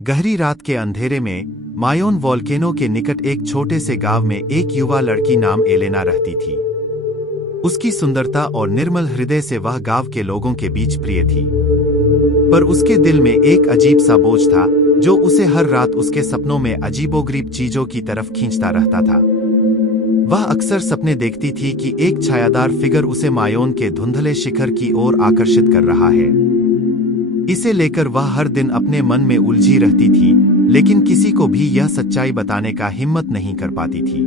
गहरी रात के अंधेरे में मायोन वोल्केनो के निकट एक छोटे से गांव में एक युवा लड़की नाम एलेना रहती थी। उसकी सुंदरता और निर्मल हृदय से वह गांव के लोगों के बीच प्रिय थी। पर उसके दिल में एक अजीब सा बोझ था जो उसे हर रात उसके सपनों में अजीबोगरीब चीजों की तरफ खींचता रहता था। वह अक्सर सपने देखती थी कि एक छायादार फिगर उसे मायोन के धुंधले शिखर की ओर आकर्षित कर रहा है। इसे लेकर वह हर दिन अपने मन में उलझी रहती थी, लेकिन किसी को भी यह सच्चाई बताने का हिम्मत नहीं कर पाती थी।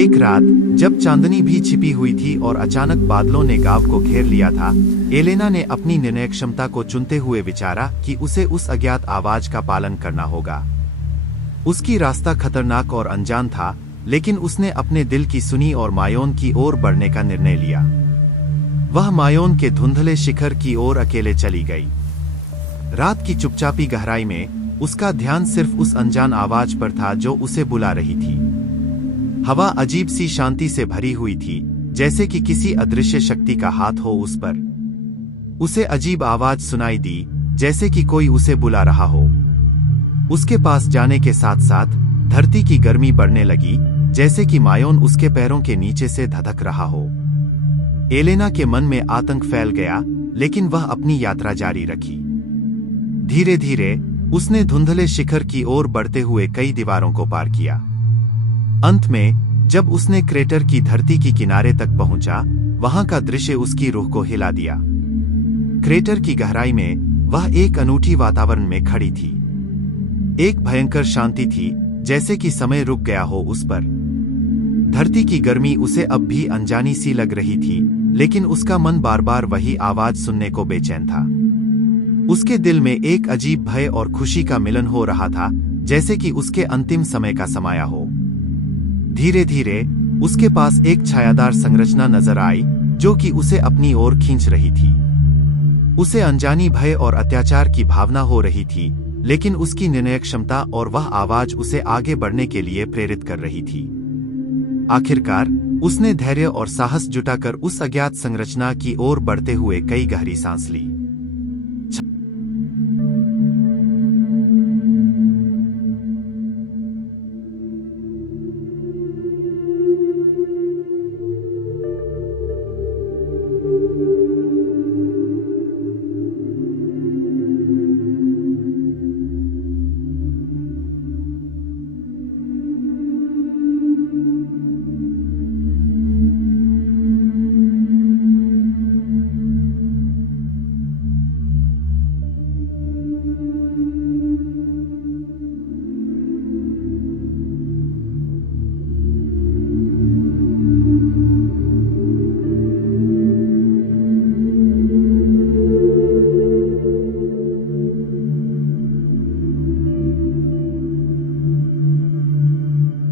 एक रात जब चांदनी भी छिपी हुई थी और अचानक बादलों ने गांव को घेर लिया था, एलेना ने अपनी निर्णय क्षमता को चुनते हुए विचारा कि उसे उस अज्ञात आवाज का पालन करना होगा। उसकी रास्ता खतरनाक और अनजान था, लेकिन उसने अपने दिल की सुनी और मायोन की ओर बढ़ने का निर्णय लिया। वह मायोन के धुंधले शिखर की ओर अकेले चली गई। रात की चुपचापी गहराई में उसका ध्यान सिर्फ उस अनजान आवाज पर था जो उसे बुला रही थी। हवा अजीब सी शांति से भरी हुई थी, जैसे कि किसी अदृश्य शक्ति का हाथ हो उस पर। उसे अजीब आवाज सुनाई दी, जैसे कि कोई उसे बुला रहा हो। उसके पास जाने के साथ साथ धरती की गर्मी बढ़ने लगी, जैसे कि मायोन उसके पैरों के नीचे से धधक रहा हो। एलेना के मन में आतंक फैल गया, लेकिन वह अपनी यात्रा जारी रखी। धीरे धीरे उसने धुंधले शिखर की ओर बढ़ते हुए कई दीवारों को पार किया। अंत में जब उसने क्रेटर की धरती की किनारे तक पहुंचा, वहां का दृश्य उसकी रूह को हिला दिया। क्रेटर की गहराई में वह एक अनूठी वातावरण में खड़ी थी। एक भयंकर शांति थी, जैसे कि समय रुक गया हो उस पर। धरती की गर्मी उसे अब भी अनजानी सी लग रही थी, लेकिन उसका मन बार बार वही आवाज सुनने को बेचैन था। उसके दिल में एक अजीब भय और खुशी का मिलन हो रहा था, जैसे कि उसके अंतिम समय का समाया हो। धीरे धीरे उसके पास एक छायादार संरचना नजर आई, जो कि उसे अपनी ओर खींच रही थी। उसे अनजानी भय और अत्याचार की भावना हो रही थी, लेकिन उसकी निर्णय क्षमता और वह आवाज उसे आगे बढ़ने के लिए प्रेरित कर रही थी। आखिरकार उसने धैर्य और साहस जुटाकर उस अज्ञात संरचना की ओर बढ़ते हुए कई गहरी सांस ली।